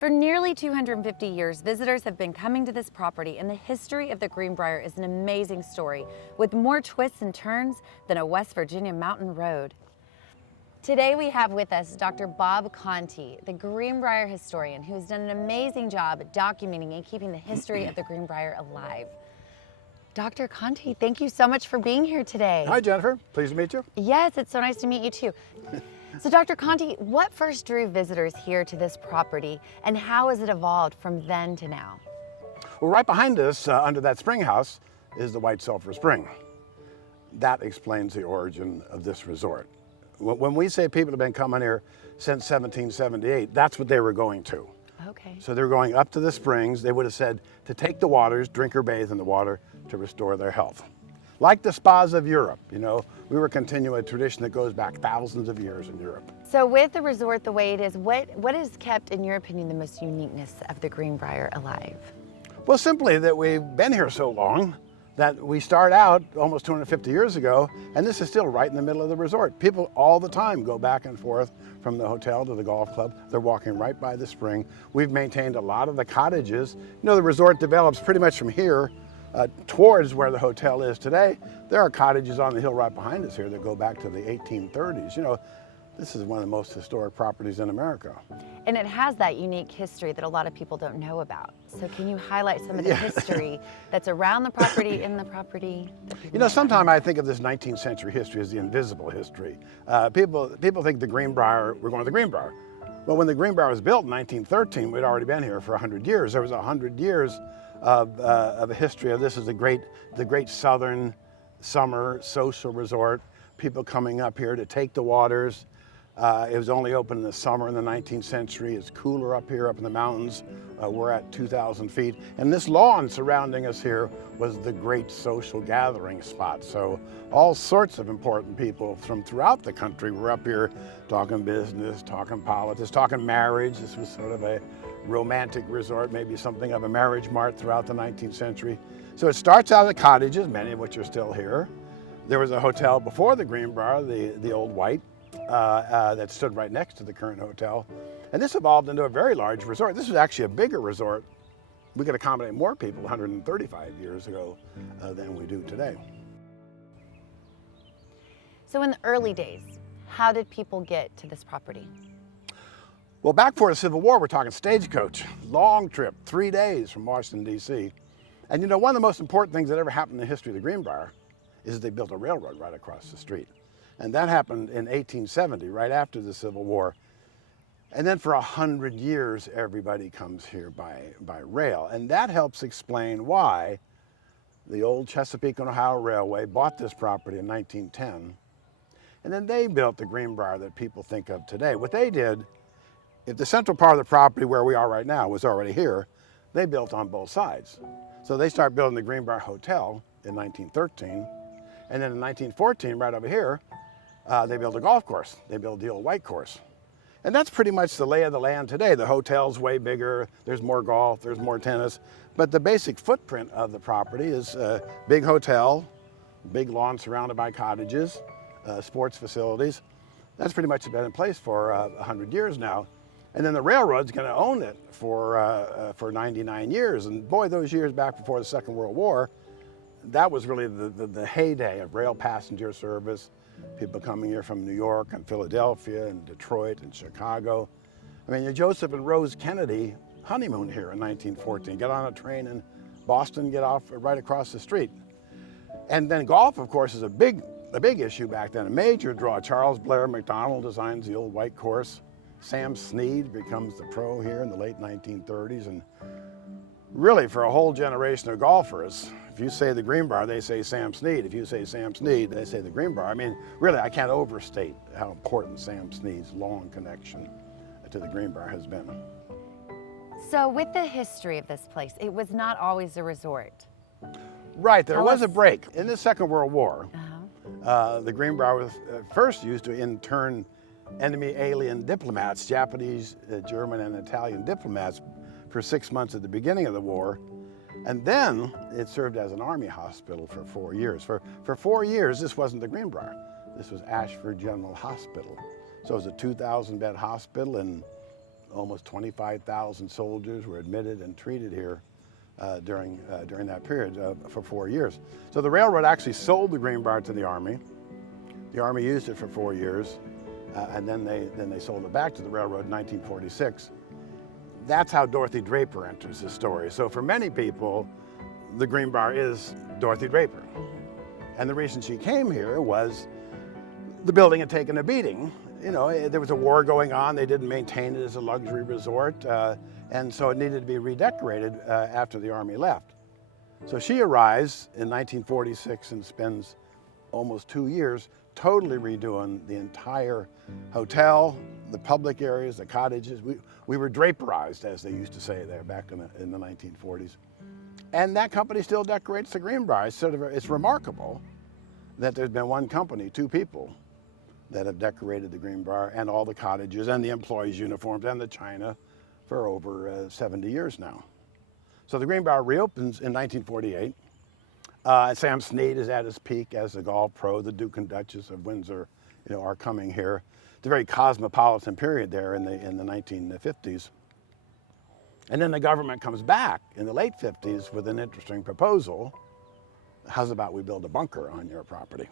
For nearly 250 years, visitors have been coming to this property, and the history of the Greenbrier is an amazing story with more twists and turns than a West Virginia mountain road. Today we have with us Dr. Bob Conte, the Greenbrier historian, who has done an amazing job documenting and keeping the history of the Greenbrier alive. Dr. Conte, thank you so much for being here today. Hi, Jennifer. Pleased to meet you. Yes, it's so nice to meet you too. So Dr. Conte, what first drew visitors here to this property, and how has it evolved from then to now? Well, right behind us, under that spring house, is the White Sulphur Spring. That explains the origin of this resort. When we say people have been coming here since 1778, that's what they were going to. Okay. So they were going up to the springs. They would have said to take the waters, drink or bathe in the water to restore their health. Like the spas of Europe, we were continuing a tradition that goes back thousands of years in Europe. So with the resort the way it is, what has kept, in your opinion, the most uniqueness of the Greenbrier alive? Well, simply that we've been here so long that we start out almost 250 years ago, and this is still right in the middle of the resort. People all the time go back and forth from the hotel to the golf club. They're walking right by the spring. We've maintained a lot of the cottages. The resort develops pretty much from here towards where the hotel is today. There are cottages on the hill right behind us here that go back to the 1830s. This is one of the most historic properties in America. And it has that unique history that a lot of people don't know about. So can you highlight some of the history that's around the property, in the property? Sometimes I think of this 19th century history as the invisible history. People think the Greenbrier, we're going to the Greenbrier. Well, when the Greenbrier was built in 1913, we'd already been here for 100 years. There was 100 years of a history of this as the great southern summer social resort. People coming up here to take the waters. It was only open in the summer in the 19th century. It's cooler up here, up in the mountains. We're at 2,000 feet. And this lawn surrounding us here was the great social gathering spot. So all sorts of important people from throughout the country were up here talking business, talking politics, talking marriage. This was sort of a romantic resort, maybe something of a marriage mart throughout the 19th century. So it starts out at cottages, many of which are still here. There was a hotel before the Greenbrier, the old White, that stood right next to the current hotel. And this evolved into a very large resort. This was actually a bigger resort. We could accommodate more people 135 years ago than we do today. So in the early days, how did people get to this property? Well, back before the Civil War, we're talking stagecoach, long trip, 3 days from Washington, D.C. And one of the most important things that ever happened in the history of the Greenbrier is that they built a railroad right across the street. And that happened in 1870, right after the Civil War. And then for 100 years, everybody comes here by rail. And that helps explain why the old Chesapeake and Ohio Railway bought this property in 1910. And then they built the Greenbrier that people think of today. What they did, if the central part of the property where we are right now was already here, they built on both sides. So they started building the Greenbrier Hotel in 1913. And then in 1914, right over here, they built a golf course. They built the old White course. And that's pretty much the lay of the land today. The hotel's way bigger, there's more golf, there's more tennis. But the basic footprint of the property is a big hotel, big lawn surrounded by cottages, sports facilities. That's pretty much been in place for 100 years now. And then the railroad's going to own it for 99 years. And boy, those years back before the Second World War, that was really the heyday of rail passenger service. People coming here from New York and Philadelphia and Detroit and Chicago. I mean, Joseph and Rose Kennedy honeymooned here in 1914. Get on a train in Boston, get off right across the street. And then golf, of course, is a big issue back then, a major draw. Charles Blair Macdonald designs the old White course. Sam Snead becomes the pro here in the late 1930s. And really, for a whole generation of golfers, if you say the Greenbrier, they say Sam Snead. If you say Sam Snead, they say the Greenbrier. I mean, really, I can't overstate how important Sam Snead's long connection to the Greenbrier has been. So with the history of this place, it was not always a resort. Right, there was a break. In the Second World War, the Greenbrier was first used to intern enemy alien diplomats, Japanese, German, and Italian diplomats, for 6 months at the beginning of the war. And then it served as an army hospital for 4 years. For 4 years, this wasn't the Greenbrier. This was Ashford General Hospital. So it was a 2,000 bed hospital, and almost 25,000 soldiers were admitted and treated here during that period for 4 years. So the railroad actually sold the Greenbrier to the Army. The Army used it for 4 years, and then they sold it back to the railroad in 1946. That's how Dorothy Draper enters the story. So for many people, the Greenbrier is Dorothy Draper. And the reason she came here was the building had taken a beating. You know, there was a war going on. They didn't maintain it as a luxury resort. And so it needed to be redecorated after the Army left. So she arrives in 1946 and spends almost 2 years totally redoing the entire hotel, the public areas, the cottages. We were draperized, as they used to say there back in the 1940s. And that company still decorates the Greenbrier. It's remarkable that there's been one company, 2 people, that have decorated the Greenbrier and all the cottages and the employees' uniforms and the china for over 70 years now. So the Greenbrier reopens in 1948. Sam Snead is at his peak as the golf pro. The Duke and Duchess of Windsor, you know, are coming here. It's a very cosmopolitan period there in the 1950s. And then the government comes back in the late 50s with an interesting proposal. How's about we build a bunker on your property?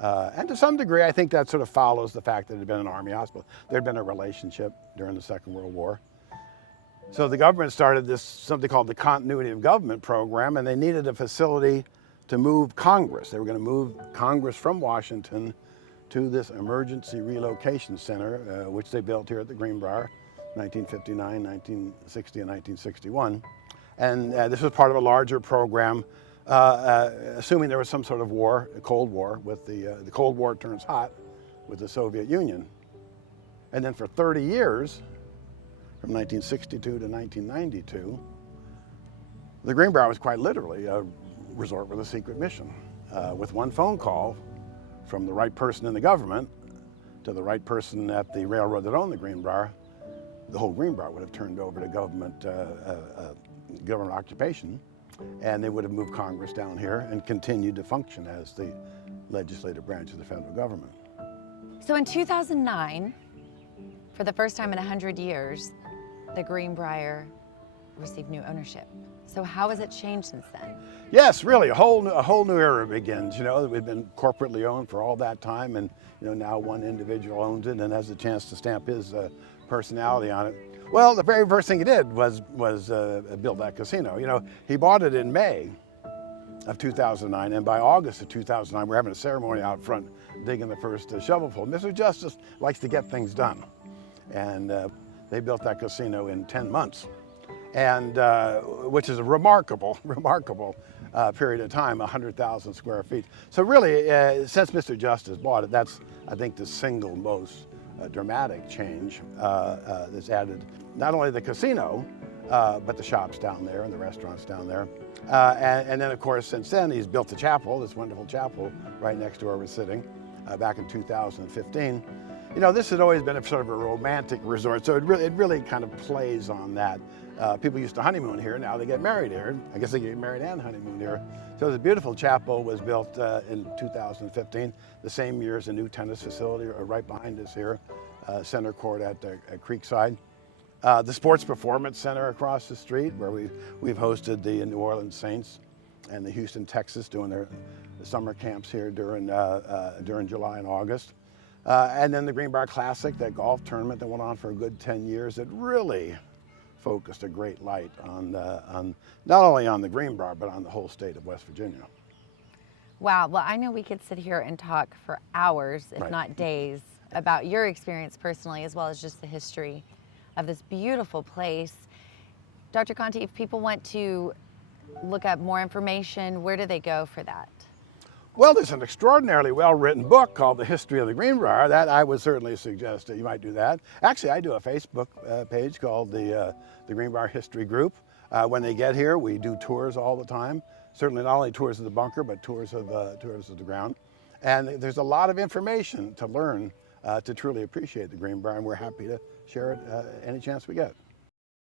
And to some degree, I think that sort of follows the fact that it had been an Army hospital. There had been a relationship during the Second World War. So the government started this, something called the Continuity of Government program, and they needed a facility to move Congress. They were going to move Congress from Washington to this emergency relocation center, which they built here at the Greenbrier, 1959, 1960, and 1961. And this was part of a larger program, assuming there was some sort of war, a Cold War, with the Cold War turns hot with the Soviet Union. And then for 30 years, from 1962 to 1992, the Greenbrier was quite literally a resort with a secret mission. With one phone call from the right person in the government to the right person at the railroad that owned the Greenbrier, the whole Greenbrier would have turned over to government occupation, and they would have moved Congress down here and continued to function as the legislative branch of the federal government. So in 2009, for the first time in 100 years, the Greenbrier received new ownership. So how has it changed since then? Yes, really, a whole new era begins. You know, we've been corporately owned for all that time, and you know now one individual owns it and has a chance to stamp his personality on it. Well, the very first thing he did was build that casino. You know, he bought it in May of 2009, and by August of 2009, we're having a ceremony out front, digging the first shovelful. Mr. Justice likes to get things done, and they built that casino in 10 months, and which is a remarkable period of time, 100,000 square feet. So really, since Mr. Justice bought it, that's, I think, the single most dramatic change that's added, not only the casino, but the shops down there and the restaurants down there. And then, of course, since then, he's built the chapel, this wonderful chapel right next to where we're sitting, back in 2015. You know, this had always been a sort of a romantic resort, so it really kind of plays on that. People used to honeymoon here, now they get married here. I guess they get married and honeymoon here. So the beautiful chapel was built in 2015, the same year as a new tennis facility right behind us here, center court at Creekside. The Sports Performance Center across the street, where we've hosted the New Orleans Saints and the Houston Texans doing their summer camps here during July and August. And then the Greenbrier Classic, that golf tournament that went on for a good 10 years, it really focused a great light on not only on the Greenbrier, but on the whole state of West Virginia. Wow, well, I know we could sit here and talk for hours, if Right. not days, about your experience personally, as well as just the history of this beautiful place. Dr. Conte, if people want to look up more information, where do they go for that? Well, there's an extraordinarily well-written book called The History of the Greenbrier. That I would certainly suggest that you might do that. Actually, I do a Facebook page called the Greenbrier History Group. When they get here, we do tours all the time. Certainly not only tours of the bunker, but tours of the ground. And there's a lot of information to learn to truly appreciate the Greenbrier, and we're happy to share it any chance we get.